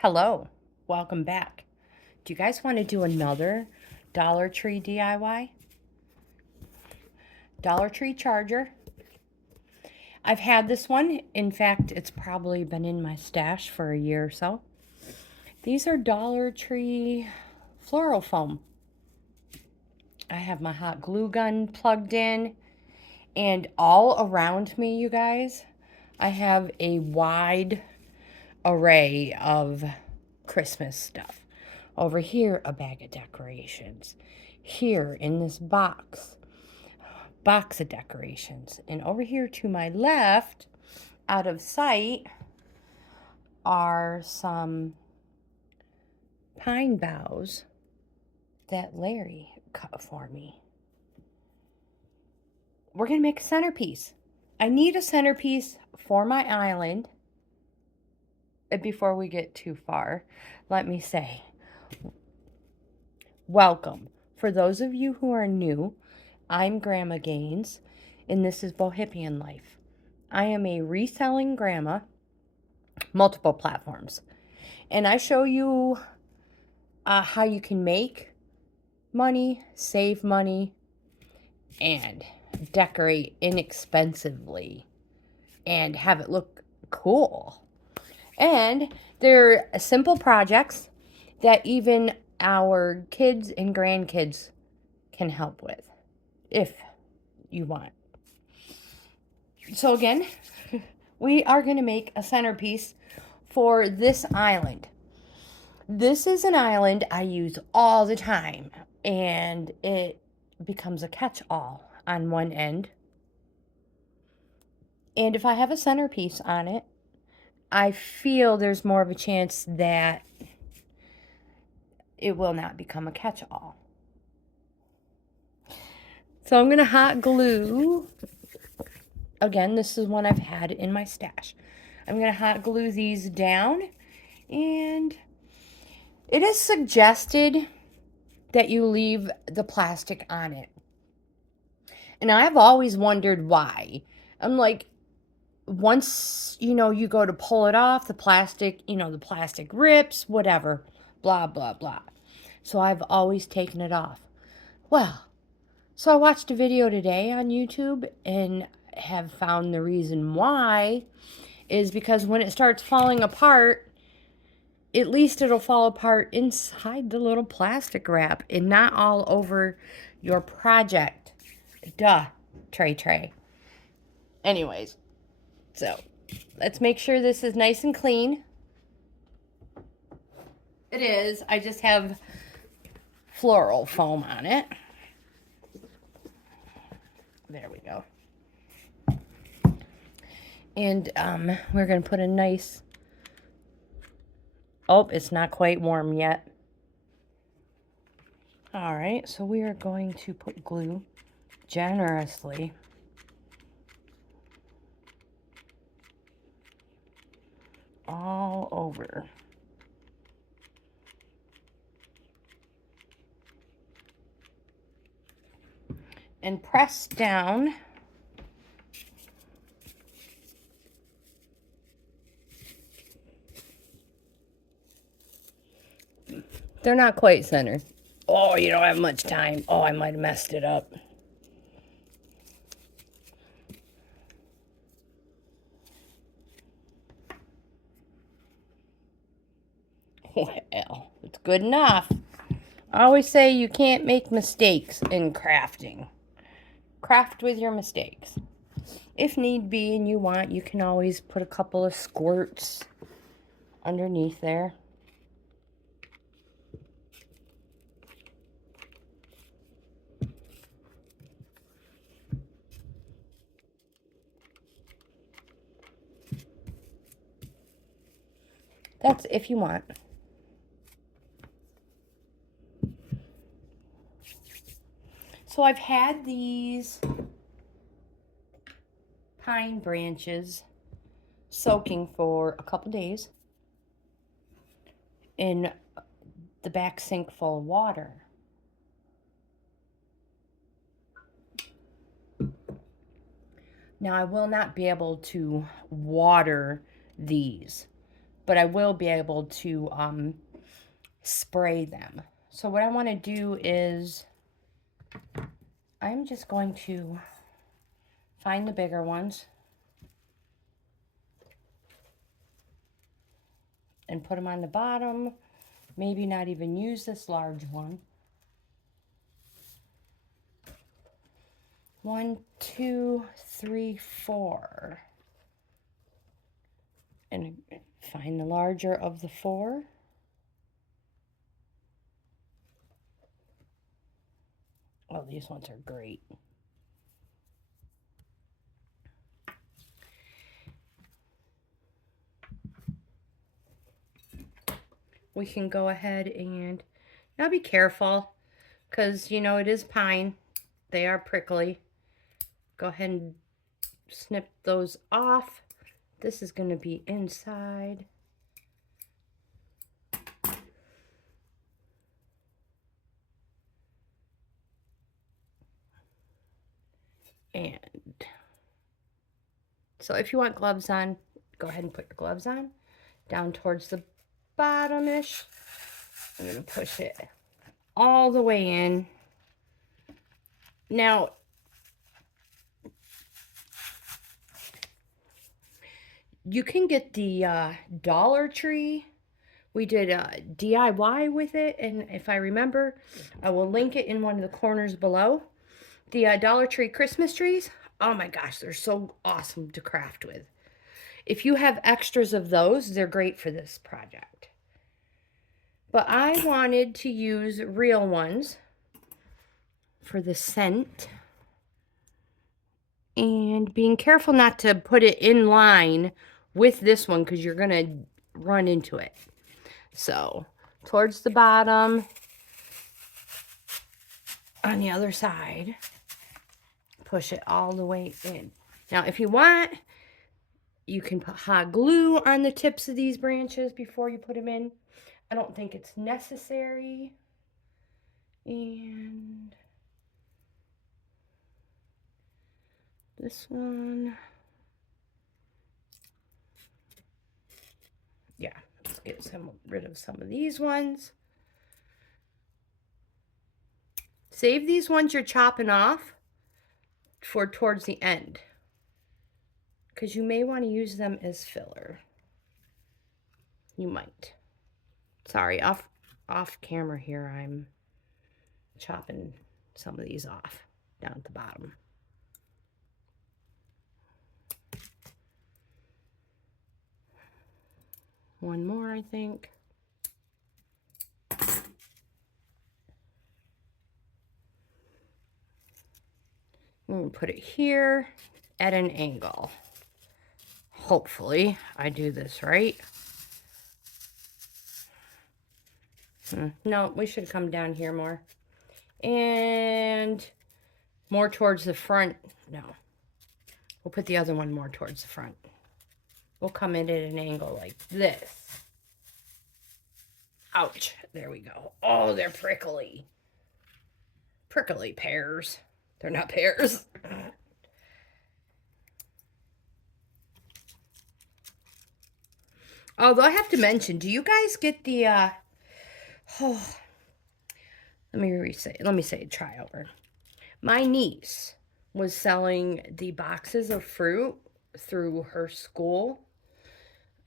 Hello, welcome back. Do you guys want to do another Dollar Tree DIY? Dollar Tree charger. I've had this one. In fact, it's probably been in my stash for a year or so. These are Dollar Tree floral foam. I have my hot glue gun plugged in, and all around me, you guys, I have a wide array of Christmas stuff. Over here, a bag of decorations. Here in this box of decorations. And over here to my left, out of sight, are some pine boughs that Larry cut for me. We're going to make a centerpiece. I need a centerpiece for my island. Before we get too far, let me say, welcome. For those of you who are new, I'm Grandma GAINZ, and this is Bohippianlife. I am a reselling grandma, multiple platforms, and I show you how you can make money, save money, and decorate inexpensively, and have it look cool. And they're simple projects that even our kids and grandkids can help with, if you want. So again, we are going to make a centerpiece for this island. This is an island I use all the time, and it becomes a catch-all on one end. And if I have a centerpiece on it, I feel there's more of a chance that it will not become a catch-all. So I'm going to hot glue. Again, this is one I've had in my stash. I'm going to hot glue these down, and it is suggested that you leave the plastic on it. And I've always wondered why. I'm like, once, you go to pull it off, the plastic rips, whatever, blah, blah, blah. So I've always taken it off. Well, so I watched a video today on YouTube and have found the reason why is because when it starts falling apart, at least it'll fall apart inside the little plastic wrap and not all over your project. Duh, Trey. Anyways, so let's make sure this is nice and clean. It is. I just have floral foam on it. There we go. And we're going to put a nice... Oh, it's not quite warm yet. All right, so we are going to put glue generously all over. And press down. They're not quite centered. Oh, you don't have much time. Oh, I might have messed it up. Well, it's good enough. I always say you can't make mistakes in crafting. Craft with your mistakes. If need be and you want, you can always put a couple of squirts underneath there. That's if you want. So I've had these pine branches soaking for a couple days in the back sink full of water. Now I will not be able to water these but I will be able to spray them. So what I want to do is I'm just going to find the bigger ones and put them on the bottom. Maybe not even use this large one. 1, 2, 3, 4. And find the larger of the 4. Oh, these ones are great. We can go ahead and now be careful because, you know, it is pine. They are prickly. Go ahead and snip those off. This is going to be inside. And so if you want gloves on, go ahead and put your gloves on. Down towards the bottom-ish. I'm going to push it all the way in. Now, you can get the Dollar Tree. We did a DIY with it, and if I remember, I will link it in one of the corners below. The Dollar Tree Christmas trees, oh my gosh, they're so awesome to craft with. If you have extras of those, they're great for this project. But I wanted to use real ones for the scent. And being careful not to put it in line with this one because you're going to run into it. So, towards the bottom, on the other side, push it all the way in. Now, if you want, you can put hot glue on the tips of these branches before you put them in. I don't think it's necessary. And this one. Yeah, let's get rid of some of these ones. Save these ones you're chopping off for towards the end, because you may want to use them as filler. You might. Sorry, off camera here, I'm chopping some of these off down at the bottom. One more, I think. I'm going to put it here at an angle. Hopefully, I do this right. No, we should come down here more. And more towards the front. No. We'll put the other one more towards the front. We'll come in at an angle like this. Ouch. There we go. Oh, they're prickly. Prickly pears. They're not pears. Although I have to mention, do you guys get the, let me say it, try over. My niece was selling the boxes of fruit through her school,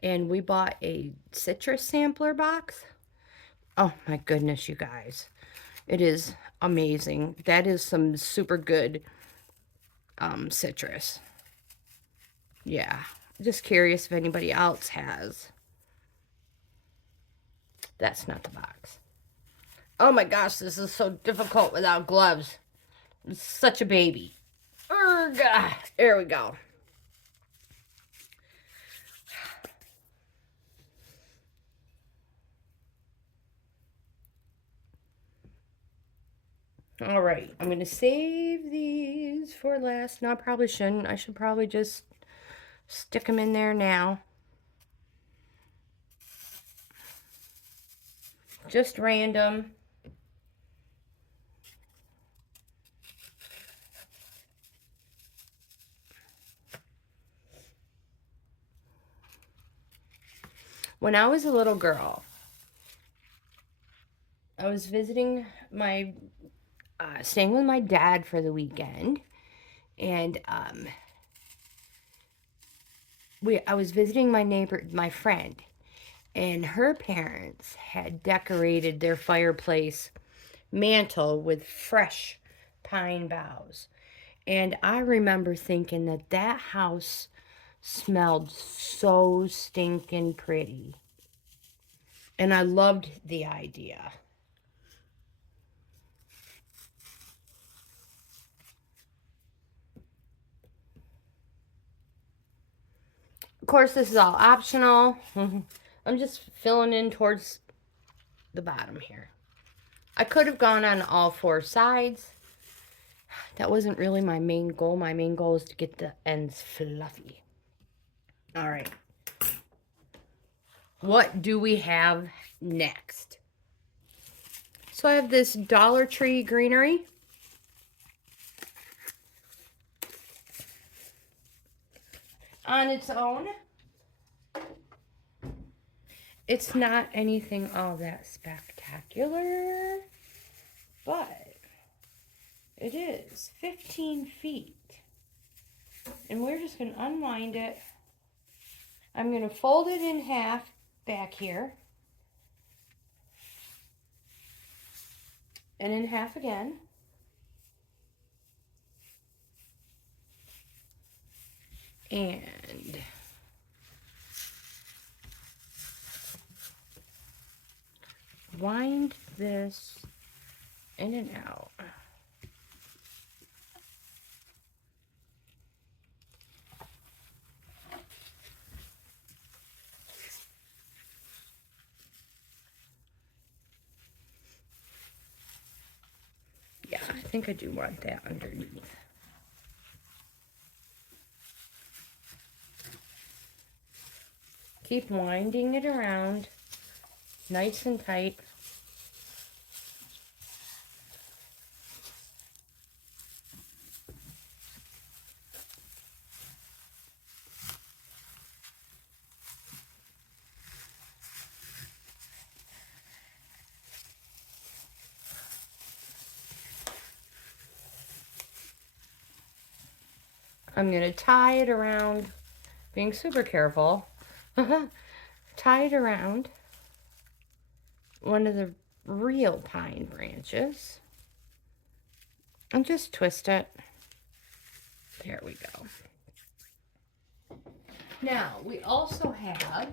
and we bought a citrus sampler box. Oh my goodness, you guys. It is amazing. That is some super good citrus. Yeah. Just curious if anybody else has. That's not the box. Oh my gosh, this is so difficult without gloves. I'm such a baby. Urgh. There we go. All right, I'm going to save these for last. No, I probably shouldn't. I should probably just stick them in there now. Just random. When I was a little girl, I was visiting my, staying with my dad for the weekend. And I was visiting my neighbor, my friend. And her parents had decorated their fireplace mantle with fresh pine boughs. And I remember thinking that that house smelled so stinking pretty. And I loved the idea. Of course, this is all optional. I'm just filling in towards the bottom here. I could have gone on all 4 sides. That wasn't really my main goal. My main goal is to get the ends fluffy. All right. What do we have next? So I have this Dollar Tree greenery. On its own, it's not anything all that spectacular, but it is 15 feet. And we're just going to unwind it. I'm going to fold it in half back here. And in half again. And wind this in and out. Yeah, I think I do want that underneath. Keep winding it around, nice and tight. I'm going to tie it around, being super careful, tie it around one of the real pine branches and just twist it. There we go. Now, we also have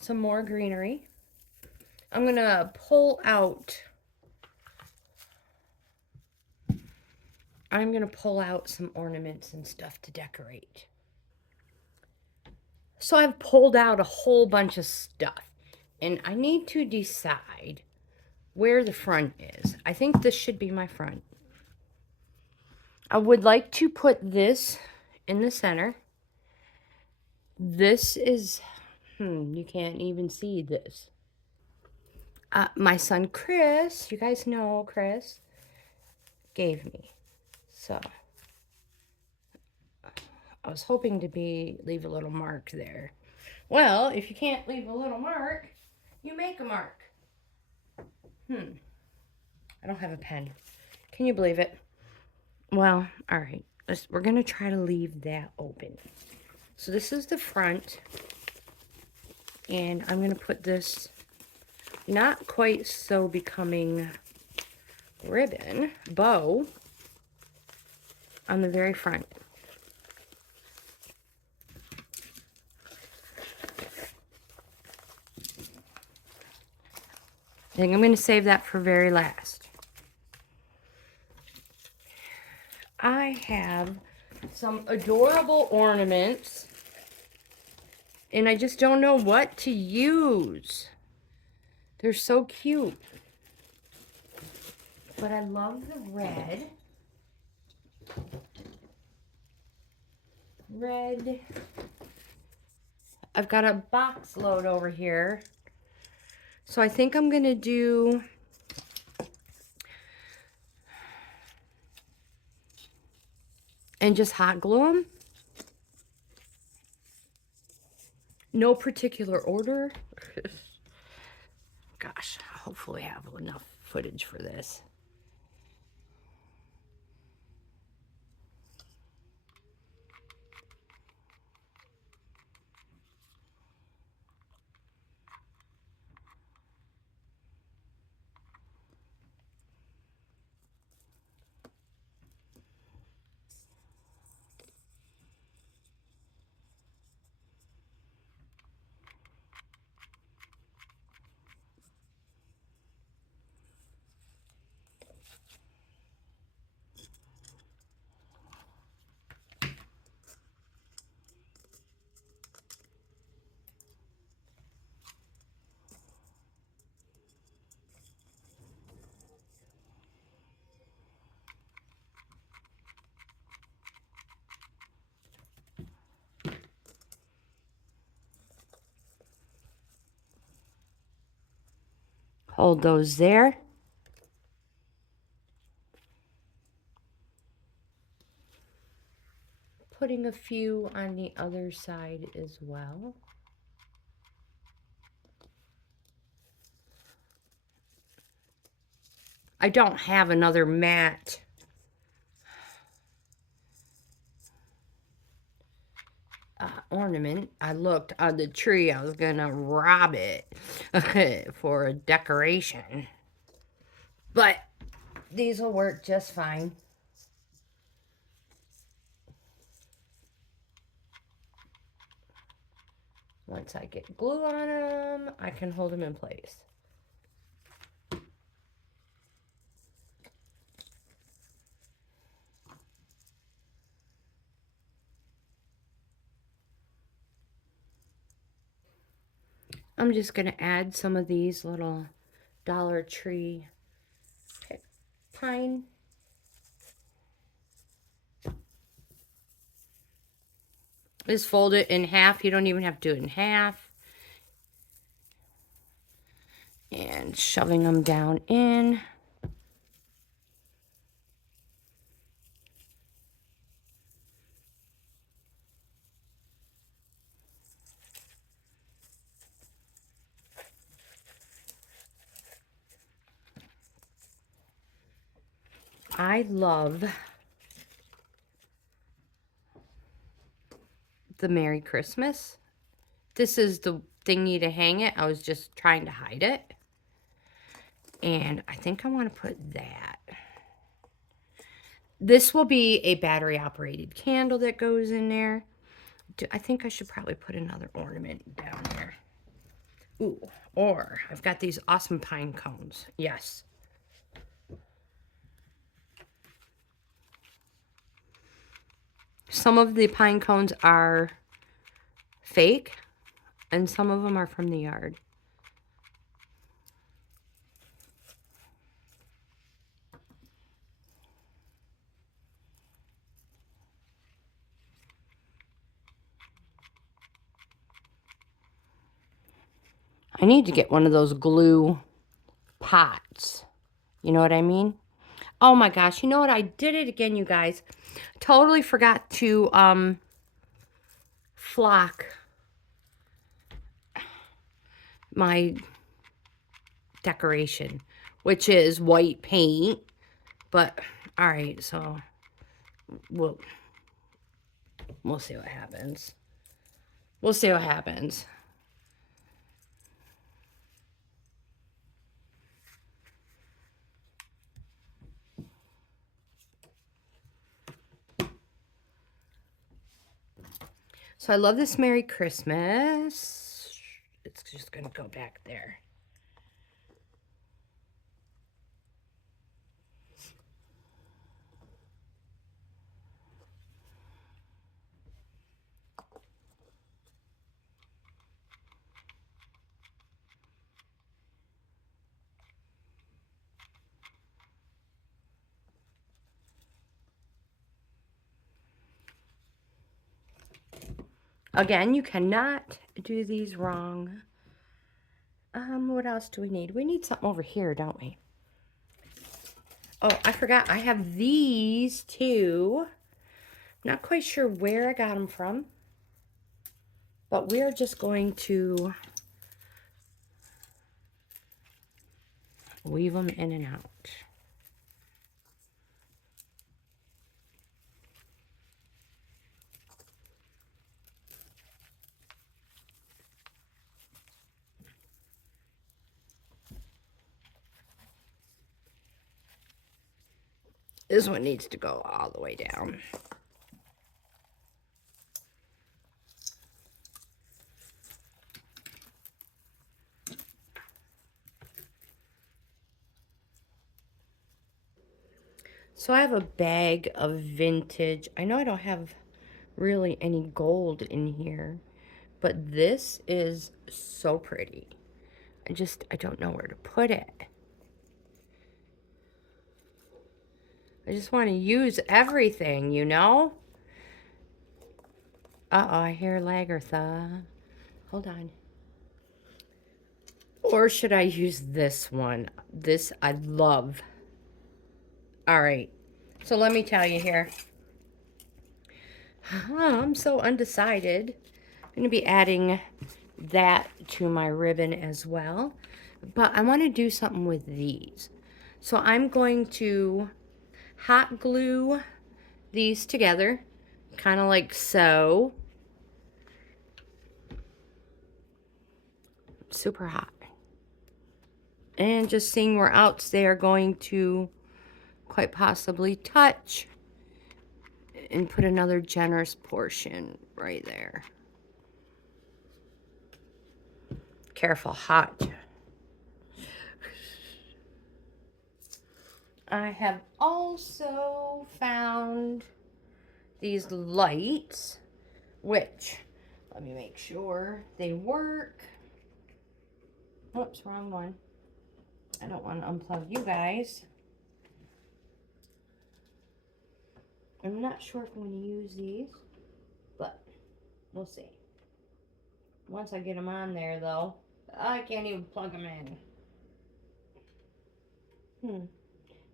some more greenery. I'm going to pull out some ornaments and stuff to decorate. So I've pulled out a whole bunch of stuff, and I need to decide where the front is. I think this should be my front. I would like to put this in the center. This is, you can't even see this. My son Chris, you guys know Chris, gave me. So I was hoping to leave a little mark there. Well, if you can't leave a little mark, you make a mark. I don't have a pen. Can you believe it? Well, all right. We're going to try to leave that open. So this is the front. And I'm going to put this not quite so becoming ribbon bow on the very front. I think I'm going to save that for very last. I have some adorable ornaments, and I just don't know what to use. They're so cute. But I love the red. Red. I've got a box load over here. So I think I'm going to do and just hot glue them. No particular order. Gosh, hopefully I have enough footage for this. Hold those there. Putting a few on the other side as well. I don't have another mat ornament. I looked on the tree. I was gonna rob it for a decoration, but these will work just fine. Once I get glue on them, I can hold them in place. I'm just going to add some of these little Dollar Tree pine. Just fold it in half. You don't even have to do it in half. And shoving them down in. I love the Merry Christmas. This is the thingy to hang it. I was just trying to hide it. And I think I want to put that. This will be a battery operated candle that goes in there. I think I should probably put another ornament down there. Ooh, or I've got these awesome pine cones. Yes. Some of the pine cones are fake, and some of them are from the yard. I need to get one of those glue pots. You know what I mean? Oh my gosh, you know what? I did it again, you guys. Totally forgot to flock my decoration, which is white paint. But all right, so we'll see what happens. We'll see what happens. So I love this Merry Christmas. It's just going to go back there. Again, you cannot do these wrong. What else do we need? We need something over here, don't we? Oh, I forgot. I have these too. Not quite sure where I got them from. But we're just going to weave them in and out. This one needs to go all the way down. So I have a bag of vintage. I know I don't have really any gold in here, but this is so pretty. I don't know where to put it. I just want to use everything, you know? Uh-oh, I hear Lagertha. Hold on. Or should I use this one? This I love. All right. So let me tell you here. I'm so undecided. I'm going to be adding that to my ribbon as well. But I want to do something with these. So I'm going to hot glue these together, kind of like so. Super hot. And just seeing where else they are going to quite possibly touch. And put another generous portion right there. Careful, hot. I have also found these lights, which, let me make sure they work. Oops, wrong one. I don't want to unplug you guys. I'm not sure if I'm going to use these, but we'll see. Once I get them on there, though, I can't even plug them in.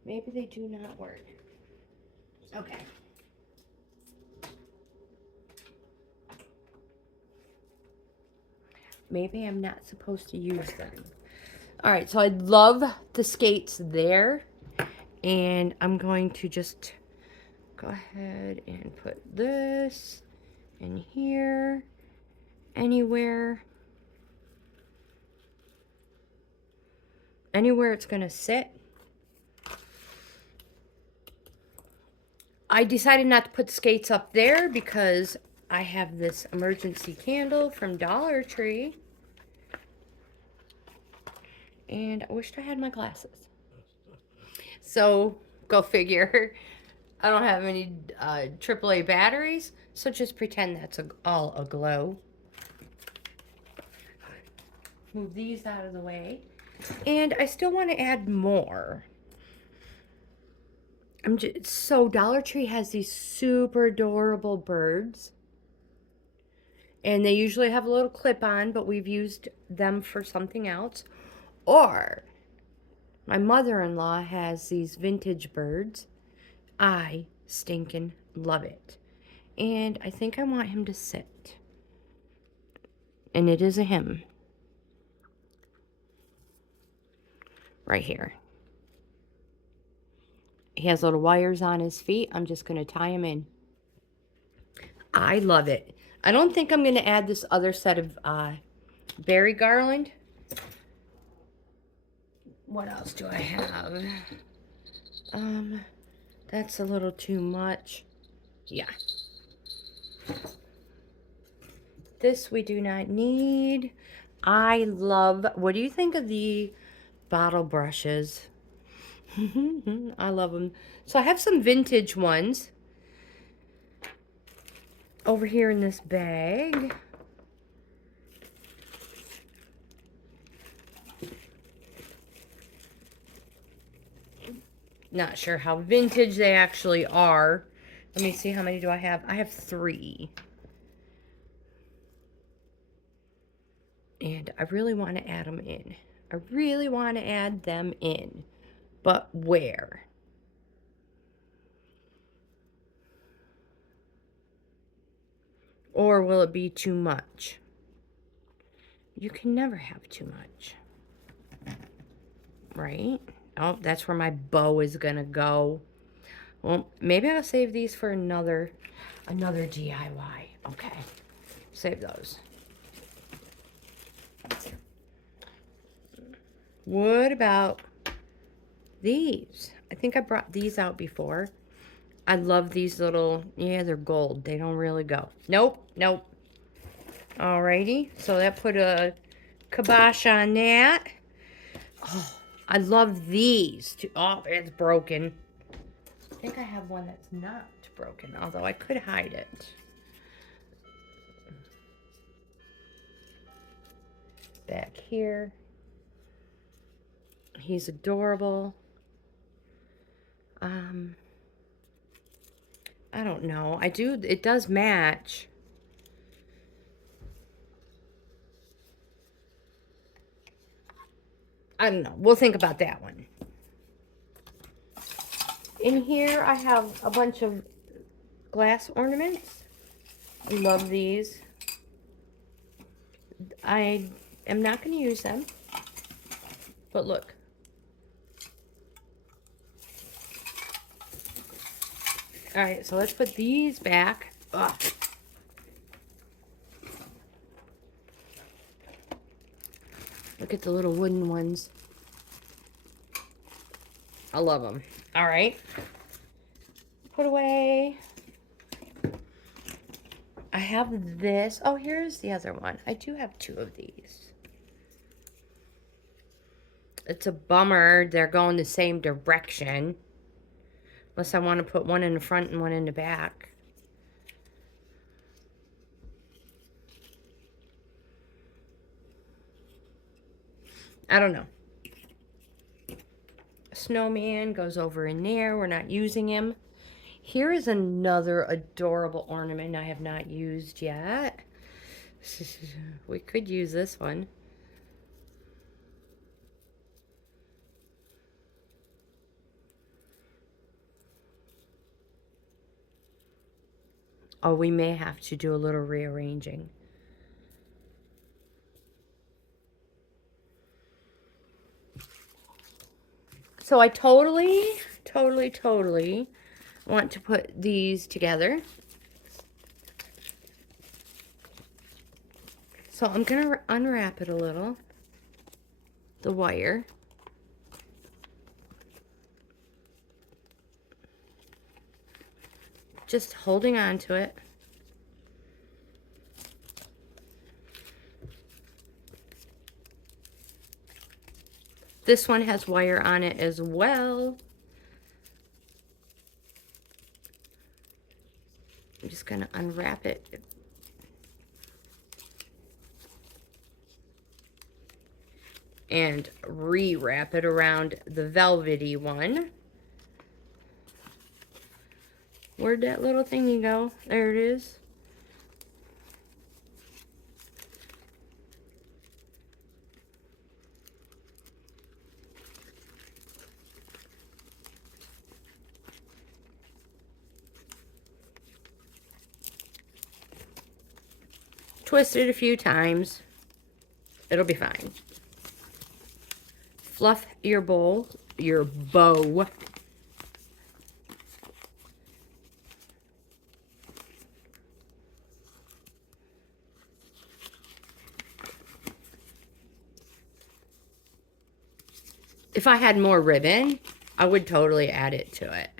Maybe they do not work. Okay. Maybe I'm not supposed to use them. All right, so I love the skates there. And I'm going to just go ahead and put this in here, anywhere it's going to sit. I decided not to put skates up there because I have this emergency candle from Dollar Tree. And I wished I had my glasses. So, go figure. I don't have any AAA batteries, so just pretend that's all a glow. Move these out of the way. And I still want to add more. So Dollar Tree has these super adorable birds. And they usually have a little clip on, but we've used them for something else. Or my mother-in-law has these vintage birds. I stinking love it. And I think I want him to sit. And it is a him. Right here. He has little wires on his feet. I'm just going to tie him in. I love it. I don't think I'm going to add this other set of berry garland. What else do I have? That's a little too much. Yeah. This we do not need. I love, what do you think of the bottle brushes? I love them. So I have some vintage ones over here in this bag. Not sure how vintage they actually are. Let me see, how many do I have? I have 3. And I really want to add them in. I really want to add them in. But where? Or will it be too much? You can never have too much. Right? Oh, that's where my bow is gonna go. Well, maybe I'll save these for another DIY. Okay. Save those. What about these? I think I brought these out before. I love these little, yeah, they're gold. They don't really go. Nope, nope. Alrighty, so that put a kibosh on that. Oh, I love these too. Oh, it's broken. I think I have one that's not broken, although I could hide it. Back here. He's adorable. I don't know. It does match. I don't know. We'll think about that one. In here, I have a bunch of glass ornaments. I love these. I am not going to use them. But look. Alright, so let's put these back. Ugh. Look at the little wooden ones. I love them. Alright. Put away. I have this. Oh, here's the other one. I do have two of these. It's a bummer they're going the same direction. Unless I want to put one in the front and one in the back. I don't know. Snowman goes over in there. We're not using him. Here is another adorable ornament I have not used yet. We could use this one. Oh, we may have to do a little rearranging. So I totally want to put these together. So I'm going to unwrap it a little. The wire. Just holding on to it. This one has wire on it as well. I'm just going to unwrap it. And re-wrap it around the velvety one. Where'd that little thingy go? There it is. Twist it a few times. It'll be fine. Fluff your bow. If I had more ribbon, I would totally add it to it.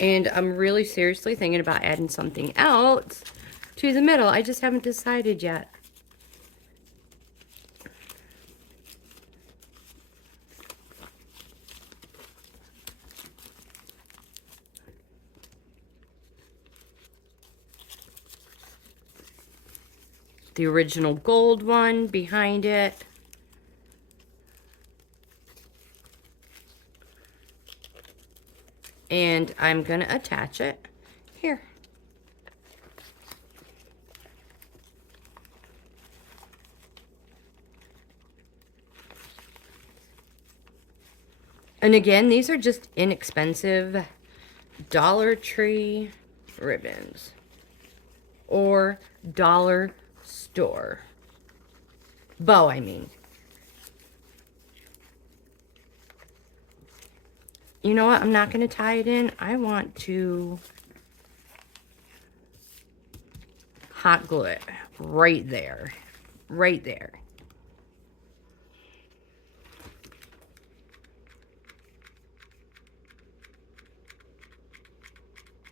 And I'm really seriously thinking about adding something else to the middle. I just haven't decided yet. The original gold one behind it. And I'm going to attach it here. And again, these are just inexpensive Dollar Tree ribbons or dollar store. Bow, I mean. You know what? I'm not going to tie it in. I want to hot glue it right there. Right there.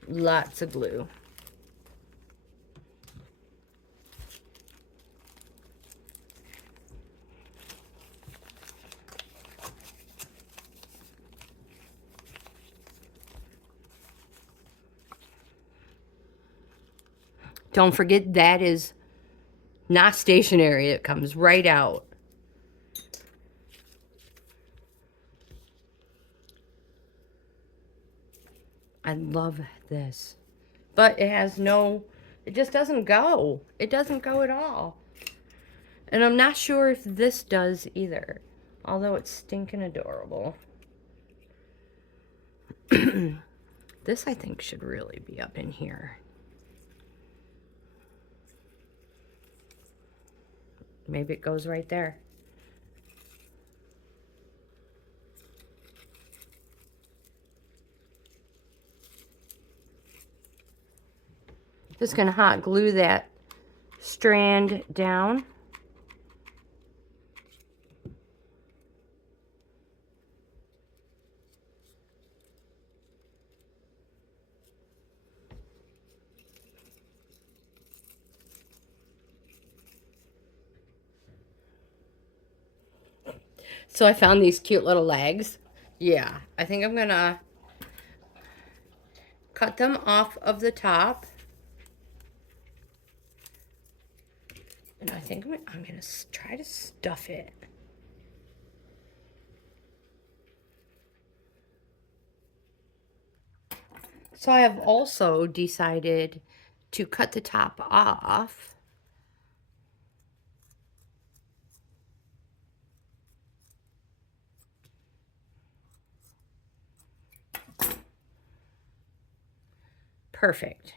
Lots of glue. Don't forget that is not stationary. It comes right out. I love this. But it has no, it just doesn't go. It doesn't go at all. And I'm not sure if this does either. Although it's stinking adorable. This, I think, should really be up in here. Maybe it goes right there. Just gonna hot glue that strand down. So I found these cute little legs. Yeah, I think I'm gonna cut them off of the top. And I think I'm gonna try to stuff it. So I have also decided to cut the top off. Perfect.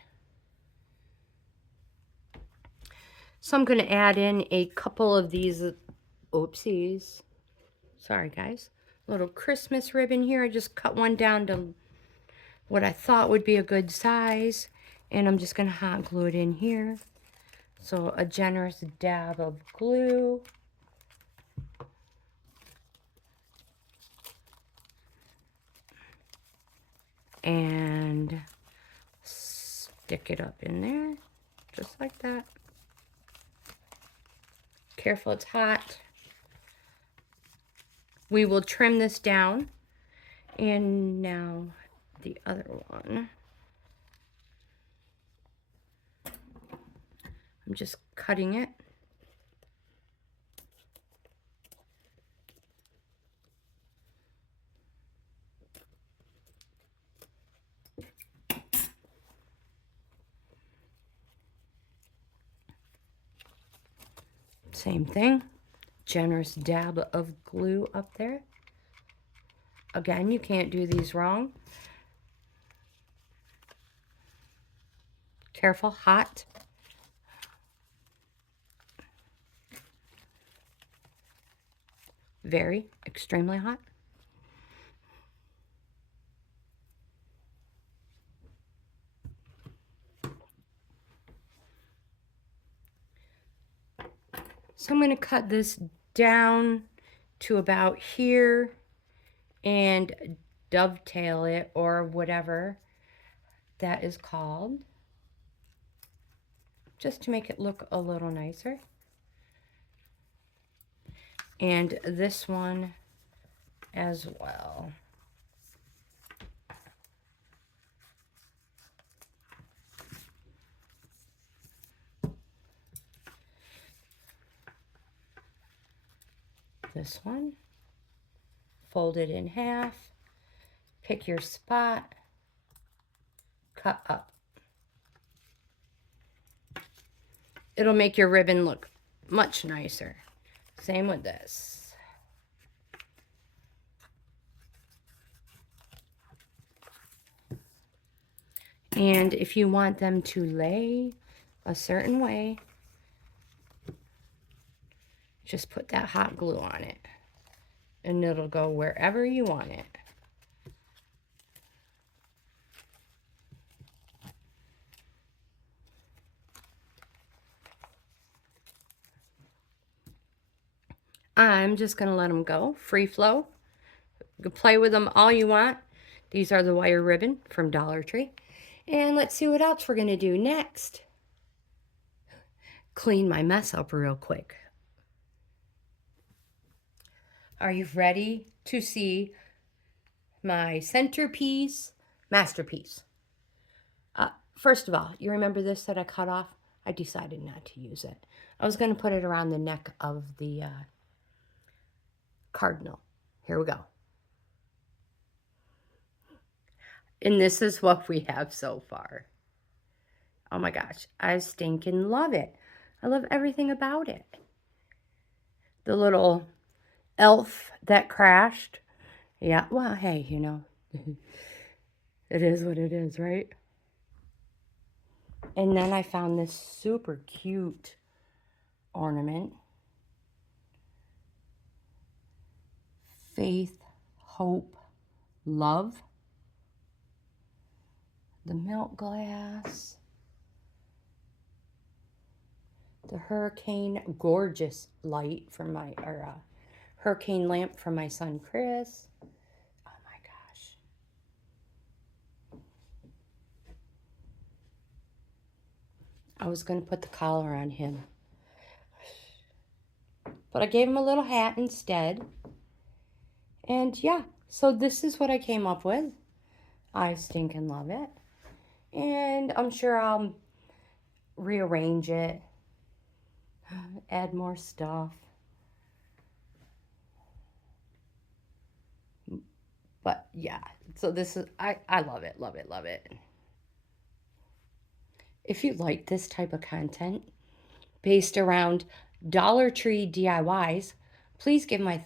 So I'm going to add in a couple of these, oopsies, sorry guys, little Christmas ribbon here. I just cut one down to what I thought would be a good size, and I'm just going to hot glue it in here. So a generous dab of glue. And stick it up in there, just like that. Careful, it's hot. We will trim this down. And now the other one. I'm just cutting it. Same thing. Generous dab of glue up there. Again, you can't do these wrong. Careful, hot. Very, extremely hot. So I'm going to cut this down to about here and dovetail it, or whatever that is called, just to make it look a little nicer. And this one as well. This one, fold it in half, pick your spot, cut up. It'll make your ribbon look much nicer. Same with this. And if you want them to lay a certain way, just put that hot glue on it. And it'll go wherever you want it. I'm just going to let them go. Free flow. You can play with them all you want. These are the wire ribbon from Dollar Tree. And let's see what else we're going to do next. Clean my mess up real quick. Are you ready to see my centerpiece masterpiece? First of all, you remember this that I cut off? I decided not to use it. I was going to put it around the neck of the cardinal. Here we go. And this is what we have so far. Oh my gosh, I stinking love it. I love everything about it. The little elf that crashed. Yeah, well, hey, you know, it is what it is, right? And then I found this super cute ornament. Faith, hope, love. The milk glass. The hurricane gorgeous light from my, hurricane lamp from my son Chris. Oh my gosh. I was going to put the collar on him, but I gave him a little hat instead. And yeah, so this is what I came up with. I stinking love it. And I'm sure I'll rearrange it, add more stuff. But yeah, so this is, I love it, love it, love it. If you like this type of content based around Dollar Tree DIYs, please give my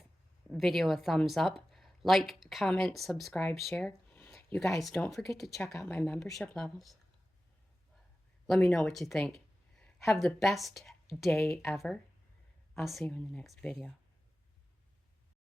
video a thumbs up. Like, comment, subscribe, share. You guys, don't forget to check out my membership levels. Let me know what you think. Have the best day ever. I'll see you in the next video.